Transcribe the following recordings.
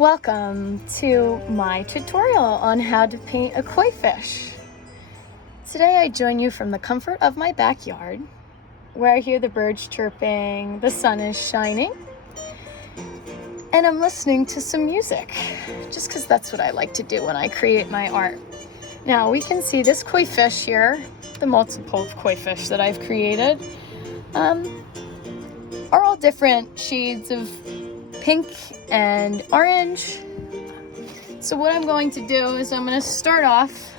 Welcome to my tutorial on how to paint a koi fish. Today I join you from the comfort of my backyard, where I hear the birds chirping, the sun is shining, and I'm listening to some music, just because that's what I like to do when I create my art. Now we can see this koi fish here, the multiple koi fish that I've created, are all different shades of pink and orange. So what I'm going to do is I'm going to start off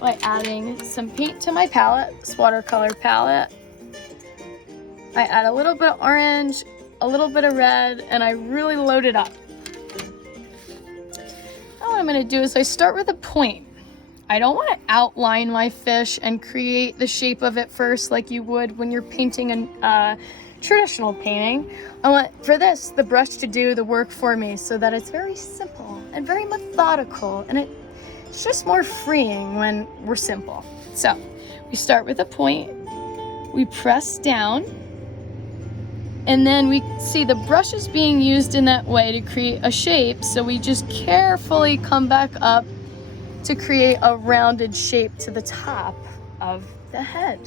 by adding some paint to my palette, this watercolor palette. I add a little bit of orange, a little bit of red, and I really load it up. Now what I'm going to do is I start with a point. I don't want to outline my fish and create the shape of it first like you would when you're painting a traditional painting. I want, for this, the brush to do the work for me so that it's very simple and very methodical, and it's just more freeing when we're simple. So we start with a point, we press down, and then we see the brush is being used in that way to create a shape, so we just carefully come back up to create a rounded shape to the top of the head.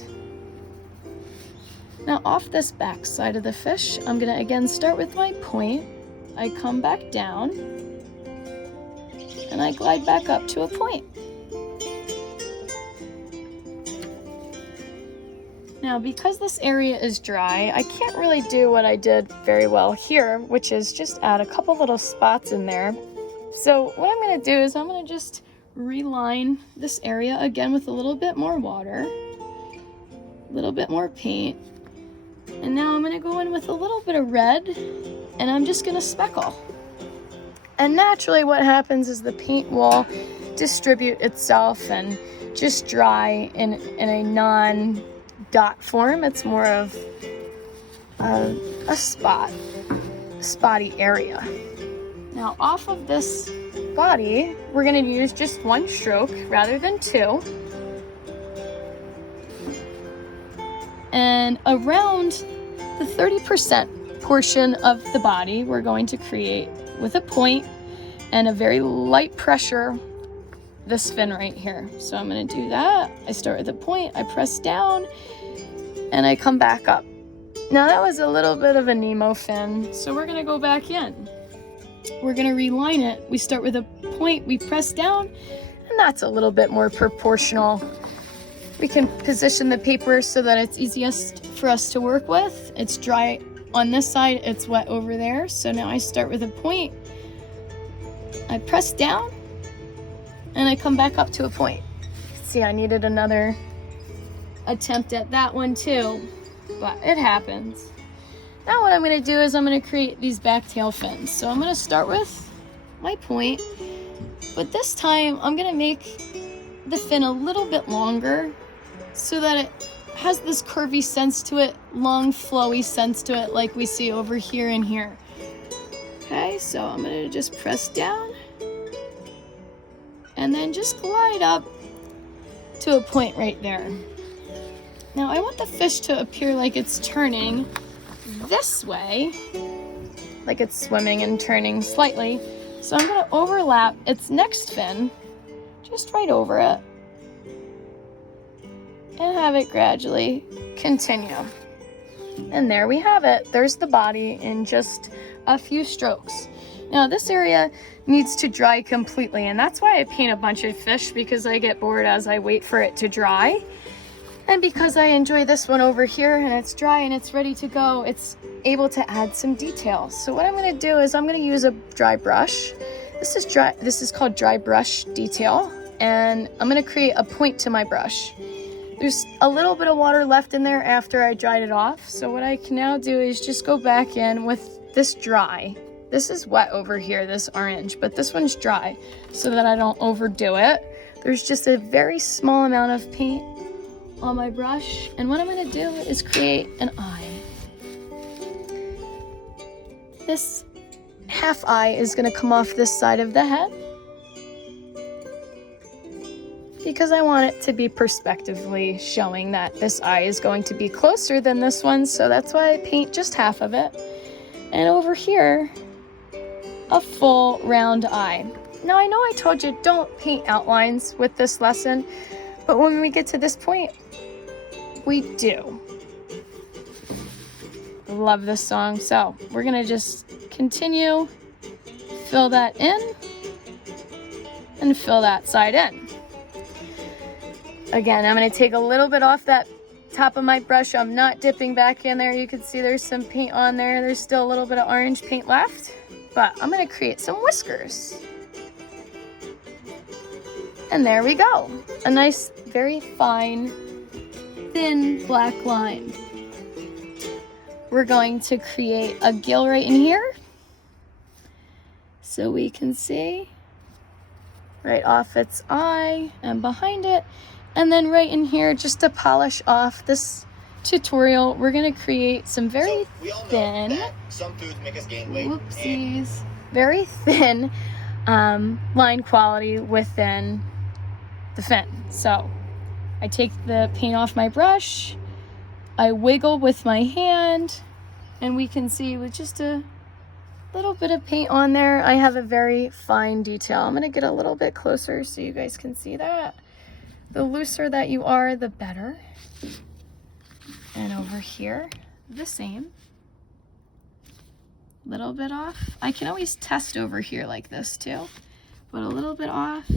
Now off this back side of the fish, I'm gonna again start with my point. I come back down and I glide back up to a point. Now because this area is dry, I can't really do what I did very well here, which is just add a couple little spots in there. So what I'm gonna do is I'm gonna just reline this area again with a little bit more water, a little bit more paint. And now I'm gonna go in with a little bit of red, and I'm just gonna speckle. And naturally what happens is the paint will distribute itself and just dry in a non-dot form. It's more of a spotty area. Now off of this body, we're gonna use just one stroke rather than two. And around the 30% portion of the body, we're going to create with a point and a very light pressure this fin right here. So I'm going to do that. I start with a point, I press down, and I come back up. Now that was a little bit of a Nemo fin, so we're going to go back in. We're going to reline it. We start with a point, we press down, and that's a little bit more proportional. We can position the paper so that it's easiest for us to work with. It's dry on this side, it's wet over there. So now I start with a point, I press down, and I come back up to a point. See, I needed another attempt at that one too, but it happens. Now what I'm gonna do is I'm gonna create these back tail fins. So I'm gonna start with my point, but this time I'm gonna make the fin a little bit longer so that it has this curvy sense to it, long flowy sense to it like we see over here and here. Okay, so I'm gonna just press down and then just glide up to a point right there. Now I want the fish to appear like it's turning this way, like it's swimming and turning slightly. So I'm gonna overlap its next fin, just right over it, and have it gradually continue. And there we have it. There's the body in just a few strokes. Now this area needs to dry completely, and that's why I paint a bunch of fish, because I get bored as I wait for it to dry. And because I enjoy this one over here and it's dry and it's ready to go, it's able to add some detail. So what I'm gonna do is I'm gonna use a dry brush. This is called dry brush detail, and I'm gonna create a point to my brush. There's a little bit of water left in there after I dried it off, so what I can now do is just go back in with this dry. This is wet over here, this orange, but this one's dry, so that I don't overdo it. There's just a very small amount of paint on my brush, and what I'm gonna do is create an eye. This half eye is gonna come off this side of the head, because I want it to be perspectively showing that this eye is going to be closer than this one, so that's why I paint just half of it. And over here, a full round eye. Now I know I told you don't paint outlines with this lesson, but when we get to this point, we do. Love this song. So we're gonna just continue, fill that in, and fill that side in. Again, I'm gonna take a little bit off that top of my brush. I'm not dipping back in there. You can see there's some paint on there. There's still a little bit of orange paint left, but I'm gonna create some whiskers. And there we go. A nice, very fine, thin black line. We're going to create a gill right in here so we can see right off its eye and behind it. And then right in here, just to polish off this tutorial, we're gonna create some very thin, some foods make us gain weight. Whoopsies, very thin line quality within the fin. So I take the paint off my brush, I wiggle with my hand, and we can see with just a little bit of paint on there, I have a very fine detail. I'm gonna get a little bit closer so you guys can see that. The looser that you are, the better. And over here, the same. Little bit off. I can always test over here like this too, but a little bit off.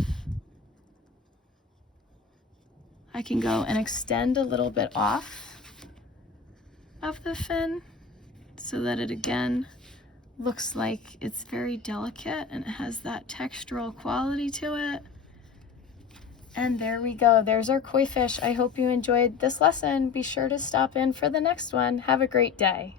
I can go and extend a little bit off of the fin so that it again looks like it's very delicate and it has that textural quality to it. And there we go. There's our koi fish. I hope you enjoyed this lesson. Be sure to stop in for the next one. Have a great day.